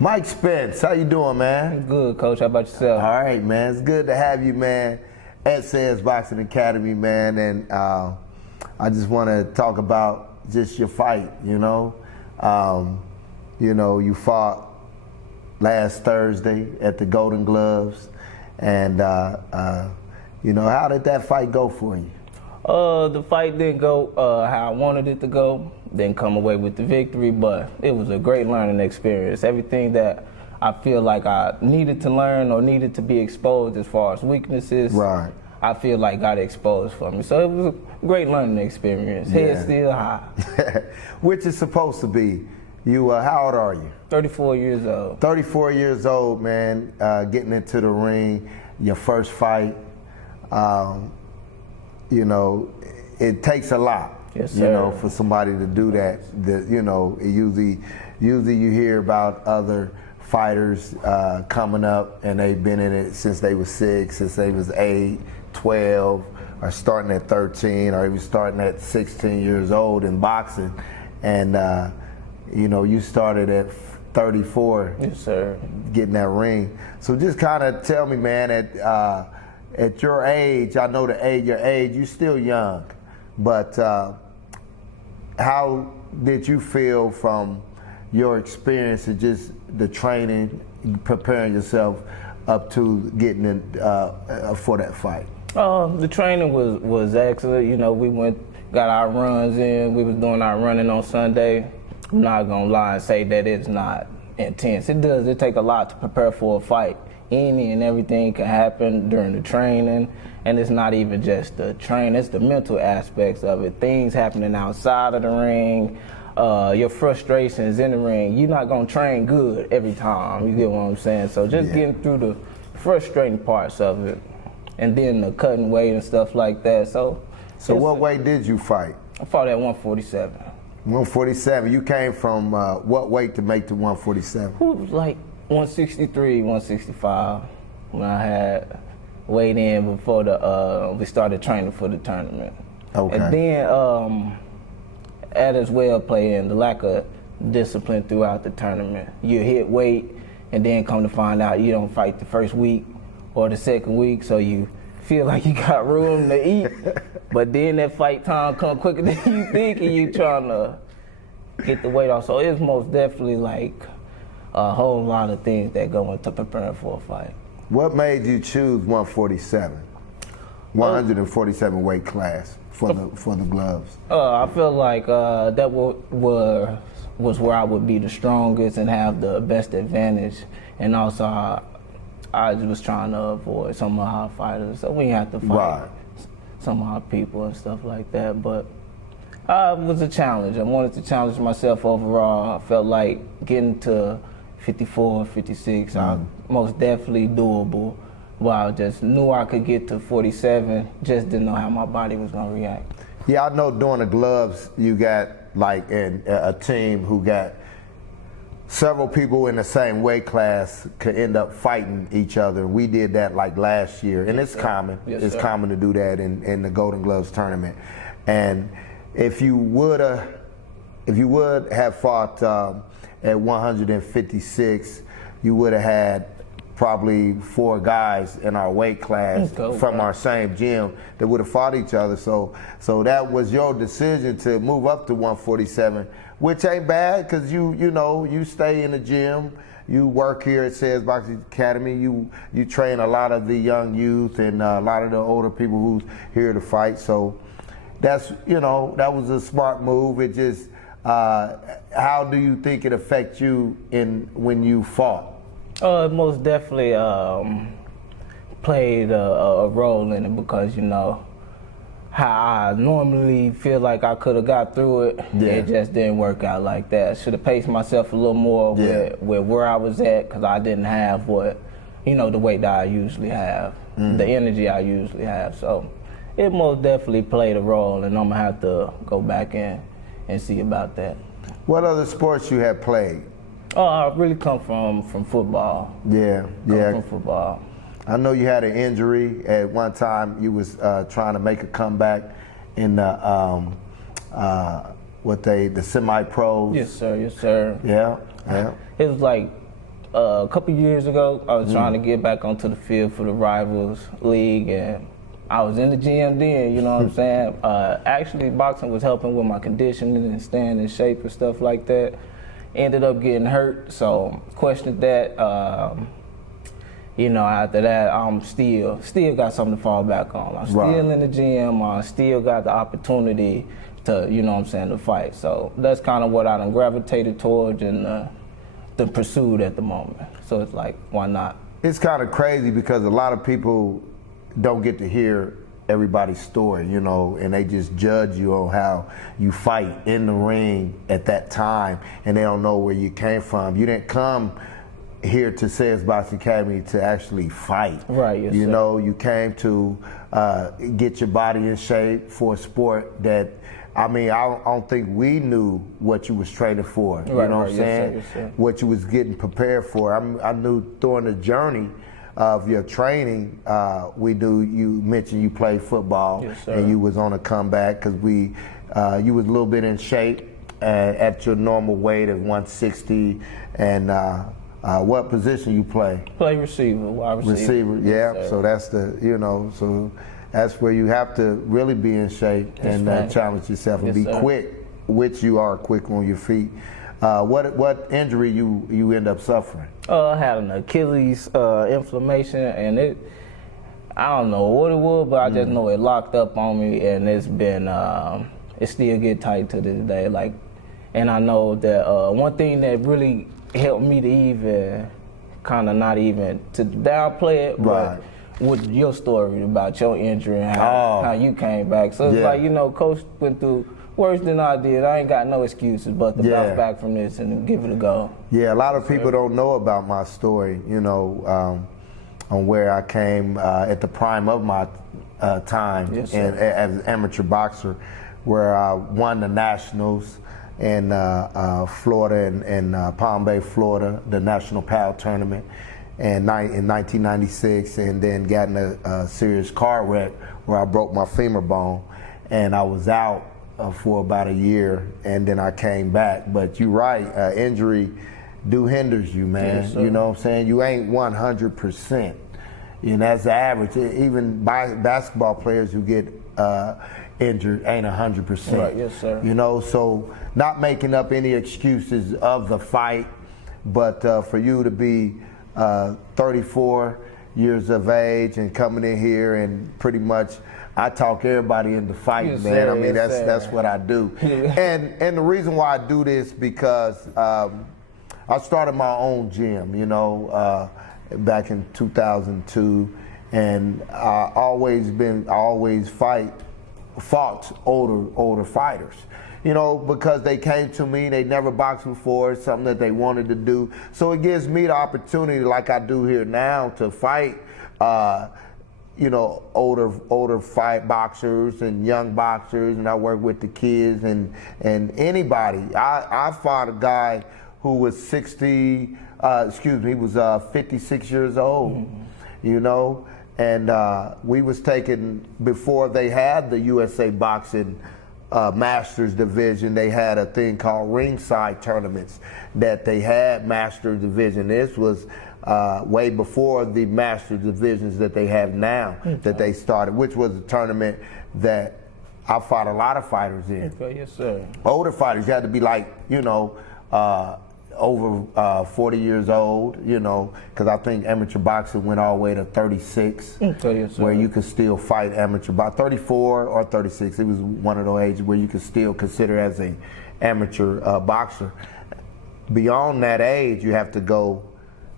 Mike Spence, how you doing, man? Good, Coach. How about yourself? All right, man. It's good to have you, man, at Ceds Boxing Academy, man. And I just want to talk about just your fight. You fought last Thursday at the Golden Gloves, and how did that fight go for you? The fight didn't go how I wanted it to go. Didn't come away with the victory, but it was a great learning experience. Everything that I feel like I needed to learn or needed to be exposed as far as weaknesses, right, I feel like got exposed for me. So it was a great learning experience. Yeah. Head still high. Which is supposed to be. You, how old are you? 34 years old. 34 years old, man, getting into the ring, your first fight. It takes a lot. Yes, sir. For somebody to do that. Usually you hear about other fighters coming up and they've been in it since they was 6, since they was 8, 12, or starting at 13, or even starting at 16 years old in boxing. And you started at 34. Yes, sir. Getting that ring. So just kind of tell me, man, at your age, I know your age, you're still young, but how did you feel from your experience of just the training, preparing yourself up to getting in for that fight? The training was excellent. We got our runs in. We was doing our running on Sunday. I'm not gonna lie and say that it's not intense. It does. It take a lot to prepare for a fight. Any and everything can happen during the training, and it's not even just the training, it's the mental aspects of it. Things happening outside of the ring, your frustrations in the ring. You're not gonna train good every time, you get what I'm saying? So just getting through the frustrating parts of it, and then the cutting weight and stuff like that. So what weight did you fight? I fought at 147. 147. You came from what weight to make to 147? It was like 163, 165 when I had weighed in before we started training for the tournament. Okay. And then add as well play in the lack of discipline throughout the tournament. You hit weight and then come to find out you don't fight the first week or the second week, so you feel like you got room to eat, but then that fight time come quicker than you think and you trying to get the weight off. So it's most definitely like a whole lot of things that go into preparing for a fight. What made you choose 147? 147 weight class for the gloves? I feel like that was where I would be the strongest and have the best advantage, and also I was trying to avoid some of our fighters, so we had to fight some of our people and stuff like that. But it was a challenge. I wanted to challenge myself overall. I felt like getting to 54, 56, most definitely doable. But I just knew I could get to 47, just didn't know how my body was gonna react. Yeah, I know during the gloves you got like a team who got several people in the same weight class could end up fighting each other. We did that like last year, and it's common. Yes, it's sir. common to do that in the Golden Gloves tournament. And if you would have fought at 156, you would have had probably 4 guys in our weight class from our same gym that would have fought each other. So that was your decision to move up to 147, which ain't bad because you stay in the gym, you work here at Ceds Boxing Academy, you train a lot of the young youth and a lot of the older people who's here to fight. So that's that was a smart move. It just how do you think it affects you when you fought? It most definitely played a role in it because, how I normally feel like I could have got through it, it just didn't work out like that. I should have paced myself a little more with where I was at because I didn't have the weight that I usually have, the energy I usually have. So it most definitely played a role, and I'm going to have to go back in and see about that. What other sports you have played? I really come from football. From football. I know you had an injury at one time. You was trying to make a comeback in the the semi-pros. Yes, sir. Yes, sir. Yeah. It was like A couple years ago, I was trying to get back onto the field for the Rivals League, and I was in the gym then, you know what I'm saying? Actually, boxing was helping with my conditioning and staying in shape and stuff like that. Ended up getting hurt, so questioned that. You know, after that, I'm still got something to fall back on. I'm still in the gym. I still got the opportunity to, you know what I'm saying, to fight. So that's kind of what I done gravitated towards and the pursuit at the moment. So it's like, why not? It's kind of crazy because a lot of people don't get to hear everybody's story, you know, and they just judge you on how you fight in the ring at that time, and they don't know where you came from. You didn't come here to Ceds Boxing Academy to actually fight. Right, yes, you sir. know, you came to get your body in shape for a sport that, I mean, I don't think we knew what you was training for. You know what I'm saying? Yes, sir, yes, sir. What you was getting prepared for. I knew during the journey of your training, we knew you mentioned you played football, yes, sir. and you was on a comeback because you was a little bit in shape at your normal weight of 160. And what position you play? Play receiver, wide receiver. Receiver, yeah. Yes, So that's so that's where you have to really be in shape and challenge yourself and Yes, be sir. quick, which you are quick on your feet. What injury you end up suffering? I had an Achilles inflammation, and I don't know what it was, but I just know it locked up on me, and it's been, it still get tight to this day. Like, and I know that one thing that really helped me to even, kind of not even to downplay it, but with your story about your injury and how you came back. So it's like, you know, Coach went through worse than I did. I ain't got no excuses but to bounce back from this and give it a go. Yeah, a lot of people don't know about my story, you know, on where I came at the prime of my time as an amateur boxer, where I won the nationals in Florida and Palm Bay, Florida, the National PAL tournament in 1996, and then got in a serious car wreck where I broke my femur bone, and I was out for about a year, and then I came back. But you're right, injury hinders you, man. Yes, you know what I'm saying? You ain't 100%. You know, that's the average. Even basketball players who get injured ain't 100%. Right, yes, sir. You know, so not making up any excuses of the fight, but for you to be 34 years of age and coming in here and pretty much, I talk everybody into fighting, Yes, man. sir, I mean, yes, that's what I do. And the reason why I do this because I started my own gym, you know, back in 2002, and I always fought older fighters. You know, because they came to me, they never boxed before, it's something that they wanted to do. So it gives me the opportunity, like I do here now, to fight, you know, older fight boxers and young boxers, and I work with the kids and anybody. I fought a guy who was 56 years old, you know, and we was taken, before they had the USA Boxing Masters division, they had a thing called ringside tournaments that they had Masters division. This was way before the Masters divisions that they have now, that they started, which was a tournament that I fought a lot of fighters in. Okay, yes, sir. Older fighters, you had to be like, you know, over 40 years old, you know, because I think amateur boxing went all the way to 36, Okay, yes, sir. where you could still fight amateur boxing. 34 or 36, it was one of those ages where you could still consider as an amateur boxer. Beyond that age, you have to go,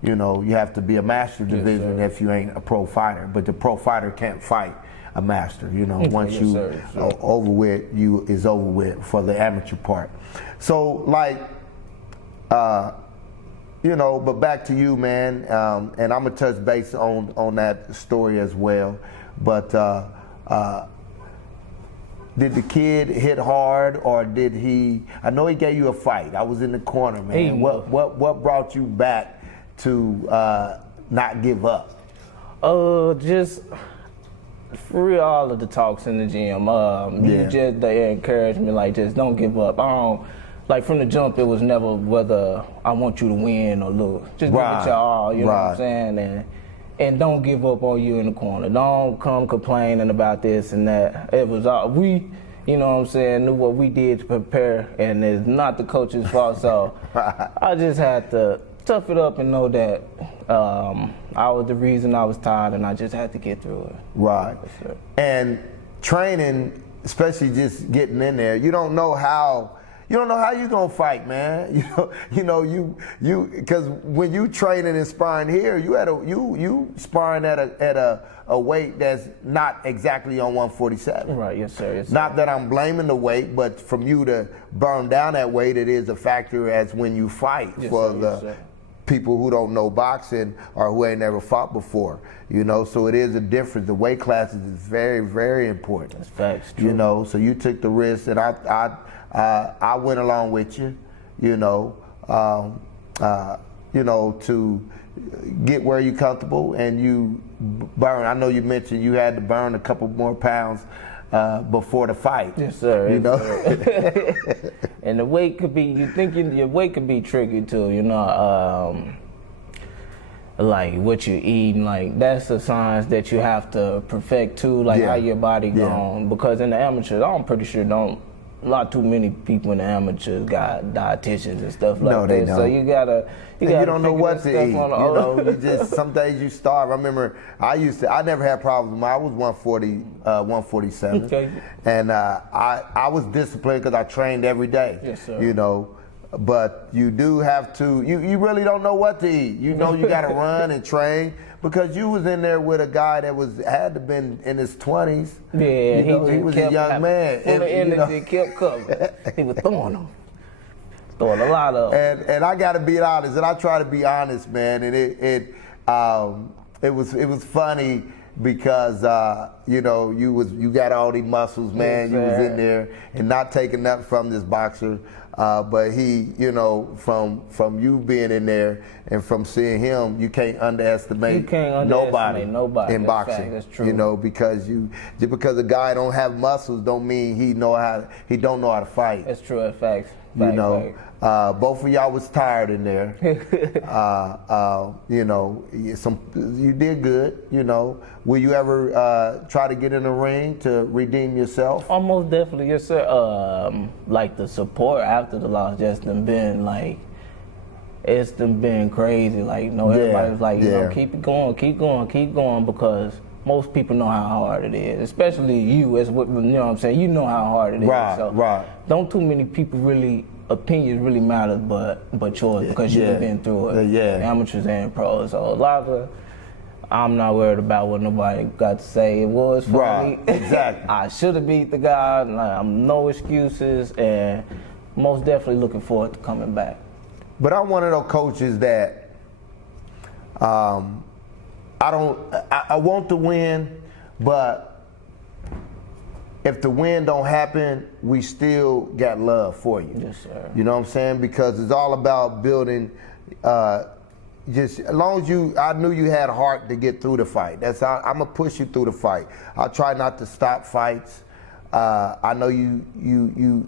you know, you have to be a master division if you ain't a pro fighter. But the pro fighter can't fight a master, you know. Once yes, you sir. over with, is over with for the amateur part. So, like, you know, but back to you, man, and I'm gonna touch base on that story as well. But did the kid hit hard, or did he? I know he gave you a fight. I was in the corner, man. What brought you back to not give up? Just for real, all of the talks in the gym. You just, they encourage me, like, just don't give up. like from the jump, it was never whether I want you to win or lose. Just give it your all, you know what I'm saying? And don't give up on you in the corner. Don't come complaining about this and that. It was all, we, you know what I'm saying, knew what we did to prepare, and it's not the coach's fault. So I just had to tough it up and know that I was the reason I was tired, and I just had to get through it. Right. And training, especially just getting in there, you don't know how you're gonna fight, man. Because when you training and sparring here, you sparring at a weight that's not exactly on 147. Right. Yes, sir. Yes, sir. Not that I'm blaming the weight, but from you to burn down that weight, it is a factor as when you fight for people who don't know boxing or who ain't never fought before, so it is a difference. The weight classes is very, very important. That's facts, true. So you took the risk, and I went along with you, to get where you're comfortable, and you burn. I know you mentioned you had to burn a couple more pounds before the fight. Yes, sir. Sir. And the weight could be, your weight could be tricky too, like what you eat, like that's the signs that you have to perfect too, like how your body going. Because in the amateurs, I'm pretty sure not too many people in the amateurs got dietitians and stuff like that. They don't. So you don't know what to eat. You just, some days you starve. I remember I never had problems. I was 140, 147. Okay. And I was disciplined because I trained every day. Yes, sir. But you do have to, you really don't know what to eat. You got to run and train, because you was in there with a guy that had to been in his 20s. Yeah, he was a young man. Full of energy, kept coming. He was throwing them. Throwing a lot of them. And I got to be honest, and I try to be honest, man, and it was funny because you got all these muscles, man. Yes, you was in there and not taking nothing from this boxer. But he, from you being in there and from seeing him, you can't underestimate nobody in That's boxing. That's true. Because a guy don't have muscles don't mean he don't know how to fight. That's true. That's facts. Both of y'all was tired in there. You did good. Will you ever try to get in the ring to redeem yourself? Almost definitely, yes, sir. Like the support after the loss just been like, it's been crazy. Like, everybody was like, keep it going, keep going, because most people know how hard it is, especially you, what I'm saying. You know how hard it is. Right. Don't too many people opinions really matter, but yours, because you've been through it. Amateurs and pros. So I'm not worried about what nobody got to say. It was for me. Exactly. I should have beat the guy. I'm no excuses, and most definitely looking forward to coming back. But I'm one of those coaches that I want to win, but if the win don't happen, we still got love for you. Yes, sir. You know what I'm saying? Because it's all about building. Just as long as I knew you had heart to get through the fight. That's how I'm gonna push you through the fight. I try not to stop fights. I know you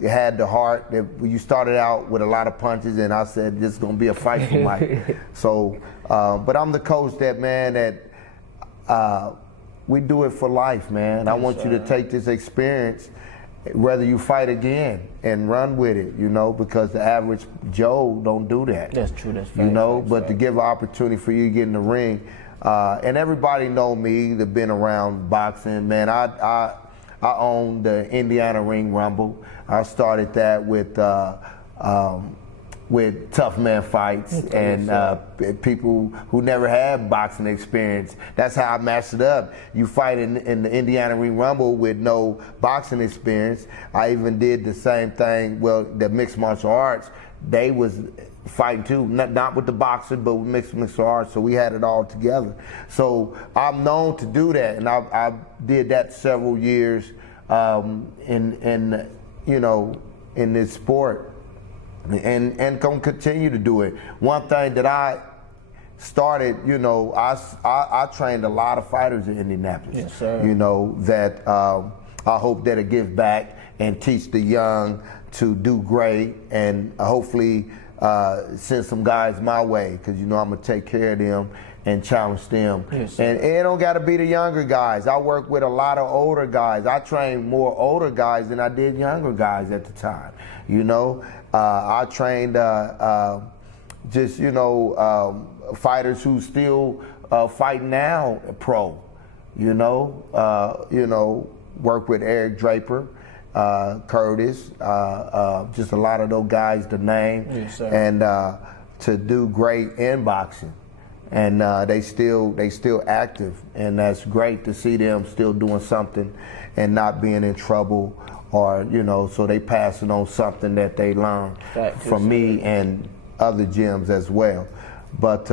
had the heart that you started out with a lot of punches, and I said this is gonna be a fight for Mike. So, but I'm the coach that we do it for life, man. I want you to take this experience, whether you fight again, and run with it, because the average Joe don't do that. That's true, that's fact. But to give an opportunity for you to get in the ring, and everybody know me that been around boxing, man. I own the Indiana Ring Rumble. I started that with tough man fights and people who never had boxing experience. That's how I matched it up. You fight in the Indiana Ring Rumble with no boxing experience. I even did the same thing, the mixed martial arts. They was fighting too, not with the boxer, but with mixed martial arts, so we had it all together. So I'm known to do that, and I did that several years in this sport. And gonna continue to do it. One thing that I started, I trained a lot of fighters in Indianapolis. Yes, sir. That I hope that it give back and teach the young to do great and hopefully send some guys my way, because I'm gonna take care of them and challenge them. Yes, and it don't got to be the younger guys. I work with a lot of older guys. I trained more older guys than I did younger guys at the time. I trained fighters who still fight now pro. Work with Eric Draper, Curtis, just a lot of those guys to name. Yes, sir. And to do great in boxing. And they still active, and that's great to see them still doing something and not being in trouble, or so they passing on something that they learned from me and other gyms as well. But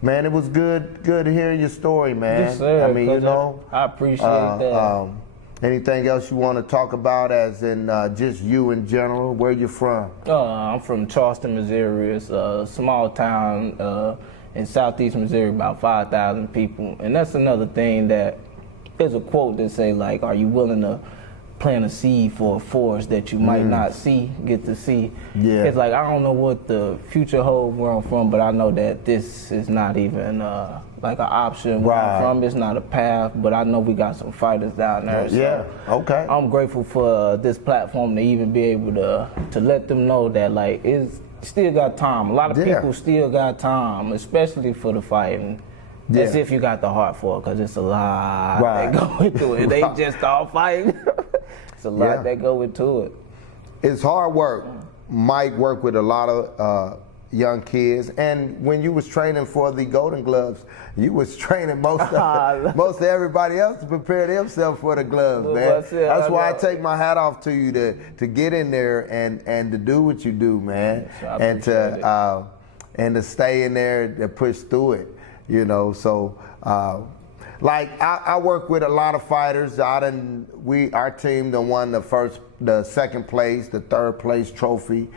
man, it was good to hear your story, man. Yes, sir. I mean, I appreciate that. Anything else you want to talk about, as in just you in general? Where you from? I'm from Charleston, Missouri. It's a small town in southeast Missouri, about 5,000 people. And that's another thing, that there's a quote that say, like, are you willing to plant a seed for a forest that you might not get to see? Yeah. It's like, I don't know what the future holds where I'm from, but I know that this is not even like an option where I'm from. It's not a path, but I know we got some fighters down there. Yeah, so okay. I'm grateful for this platform to even be able to let them know that, like, it's still got time. A lot of people still got time, especially for the fighting. As if you got the heart for it, because it's a lot that go into it. They just start fighting. It's a lot that go into it. It's hard work. Mike worked with a lot of young kids, and when you was training for the Golden Gloves, you was training most of everybody else to prepare themselves for the gloves, man. That's why I take my hat off to you to get in there and to do what you do, man, and to stay in there, to push through it. So like I work with a lot of fighters. Our team done won the second place, the third place trophy.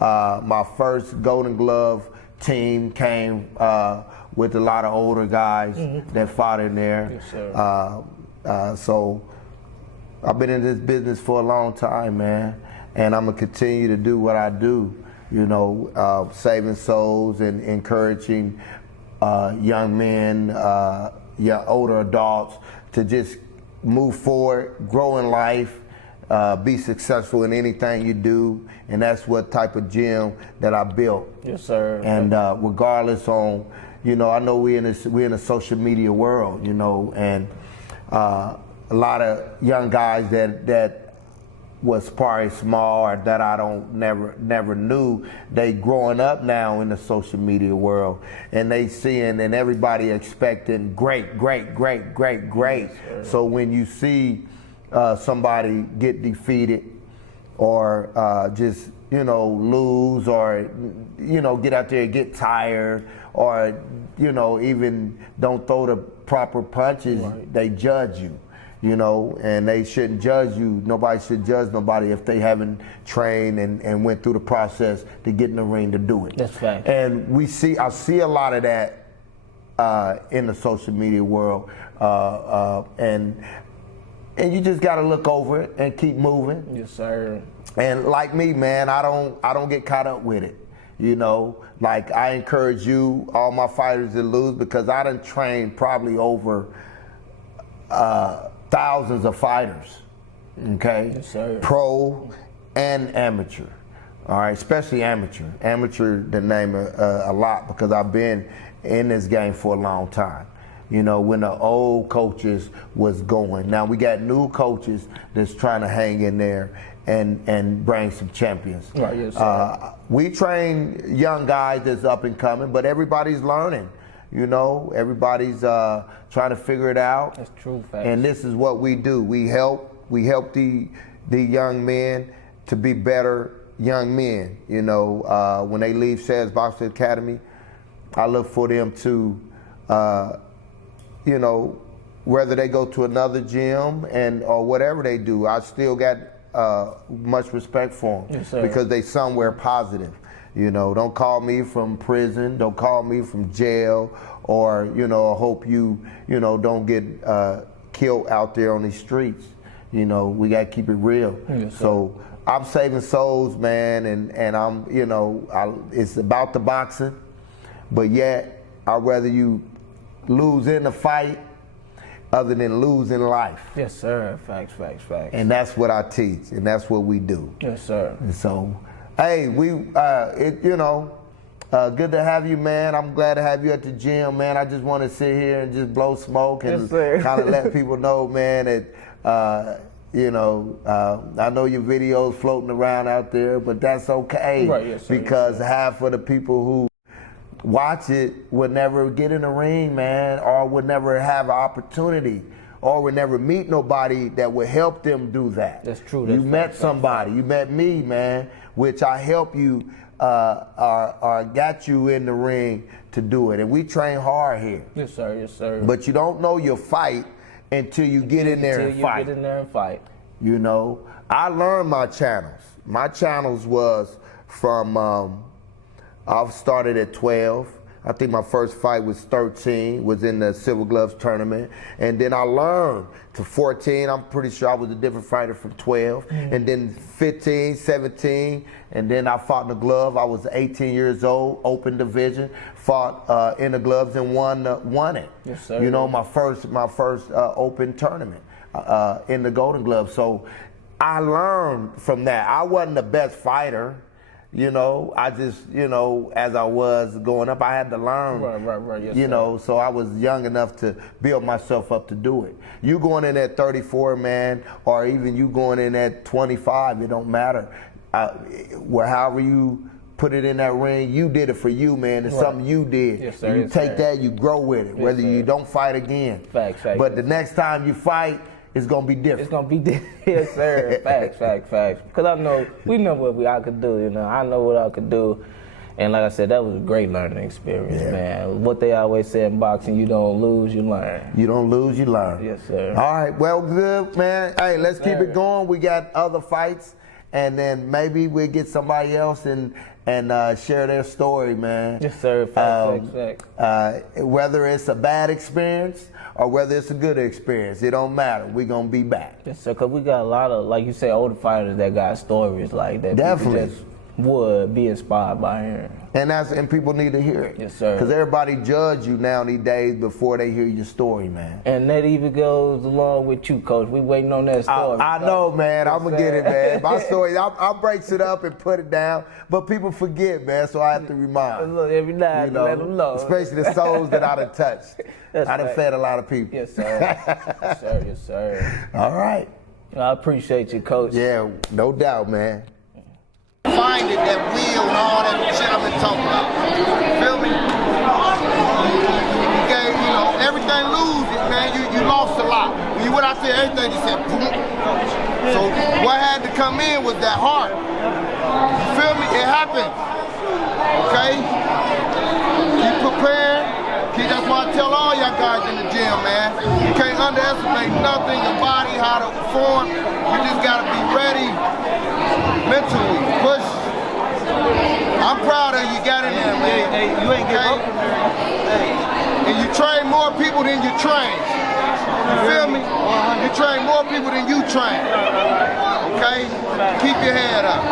My first Golden Glove team came with a lot of older guys that fought in there. Yes, sir. So I've been in this business for a long time, man, and I'm gonna continue to do what I do. Saving souls and encouraging young men, older adults to just move forward, grow in life, be successful in anything you do, and that's what type of gym that I built. Yes, sir. And regardless on, I know we're in a social media world, and a lot of young guys that was probably small or that I never knew, they growing up now in the social media world, and they seeing and everybody expecting great. Yes, so when you see somebody get defeated or just lose, or get out there and get tired, or even don't throw the proper punches, they judge you. And they shouldn't judge you. Nobody should judge nobody if they haven't trained and went through the process to get in the ring to do it. That's fact. And I see a lot of that in the social media world, and you just got to look over it and keep moving. Yes, sir. And like me, man, I don't get caught up with it. Like I encourage you, all my fighters, to lose, because I done trained probably over thousands of fighters, okay? Yes, sir. Pro and amateur, all right? Especially amateur. Amateur, the name a lot, because I've been in this game for a long time. When the old coaches was going. Now we got new coaches that's trying to hang in there and bring some champions. Right, yes, sir. We train young guys that's up and coming, but everybody's learning. Everybody's trying to figure it out. That's true, facts. And this is what we do. We help the young men to be better young men. When they leave Ceds Boxing Academy, I look for them to, whether they go to another gym or whatever they do, I still got much respect for them. Yes, sir. Because they somewhere positive. Don't call me from prison. Don't call me from jail, or hope you don't get killed out there on these streets. You know, we got to keep it real. Yes, so I'm saving souls, man, and I'm, you know, it's about the boxing, but yet I'd rather you lose in the fight other than lose in life. Yes, sir. Facts, facts, facts. And that's what I teach, and that's what we do. Yes, sir. And so, hey, you know, good to have you, man. I'm glad to have you at the gym, man. I just want to sit here and just blow smoke and kind of let people know, man, that, you know, I know your videos floating around out there, but that's okay. Right, yes, sir, because half of the people who watch it would never get in the ring, man, or would never have an opportunity, or would never meet nobody that would help them do that. That's true. You met somebody. You met me, man, which I help you or got you in the ring to do it. And we train hard here. Yes, sir. Yes, sir. But you don't know your fight until you get in there and fight. Get in there and fight. You know, I learned my channels. My channels was from, I started at 12. I think my first fight was 13, was in the Silver Gloves tournament. And then I learned to 14. I'm pretty sure I was a different fighter from 12. And then 15, 17, and then I fought in the glove. I was 18 years old, open division, fought in the gloves and won it. Yes, sir. You know, my first open tournament in the Golden Glove. So I learned from that. I wasn't the best fighter. You know, I just, you know, as I was going up, I had to learn, right, yes, you know, so I was young enough to build myself up to do it. You going in at 34, man, or even you going in at 25, it don't matter. However you put it in that ring, you did it for you, man. It's something you did. Yes, sir, and you yes, take sir. that, you grow with it, whether you don't fight again. Facts, but the next time you fight, it's gonna be different. It's gonna be different. Yes, sir. Facts, facts, facts. Because we know what I could do, you know. I know what I could do. And like I said, that was a great learning experience, man. What they always say in boxing, you don't lose, you learn. You don't lose, you learn. Yes, sir. All right, well, good, man. Hey, let's keep it going. We got other fights, and then maybe we'll get somebody else and share their story, man. Yes, sir. Facts, facts. Whether it's a bad experience or whether it's a good experience, it don't matter. We're going to be back. Yes, sir, because we got a lot of, like you say, older fighters that got stories like that. Definitely. People just would be inspired by hearing. And people need to hear it. Yes, sir. Because everybody judge you now these days before they hear your story, man. And that even goes along with you, Coach. We waiting on that story. I know, man. I'm going to get it, man. My story, I breaks it up and put it down, but people forget, man, so I have to remind. Look, every night, let them know. Especially the souls that I done touched. I done fed a lot of people. Yes, sir. Yes, sir. Yes, sir. All right. I appreciate you, Coach. Yeah, no doubt, man. Find it, that will and all that shit I've been talking about. Feel me? You gave, you know, everything lose it, man. You lost a lot. When you went out there, everything just said boom. So what had to come in was that heart. You feel me? It happened. Okay? You prepared. That's why I tell all y'all guys in the gym, man. You can't underestimate nothing, your body, how to perform. You just gotta be ready mentally. Push. I'm proud of you got in there, man. Hey, you ain't give up. Hey. And you train more people than you train. You feel me? You train more people than you train. Okay? Keep your head up.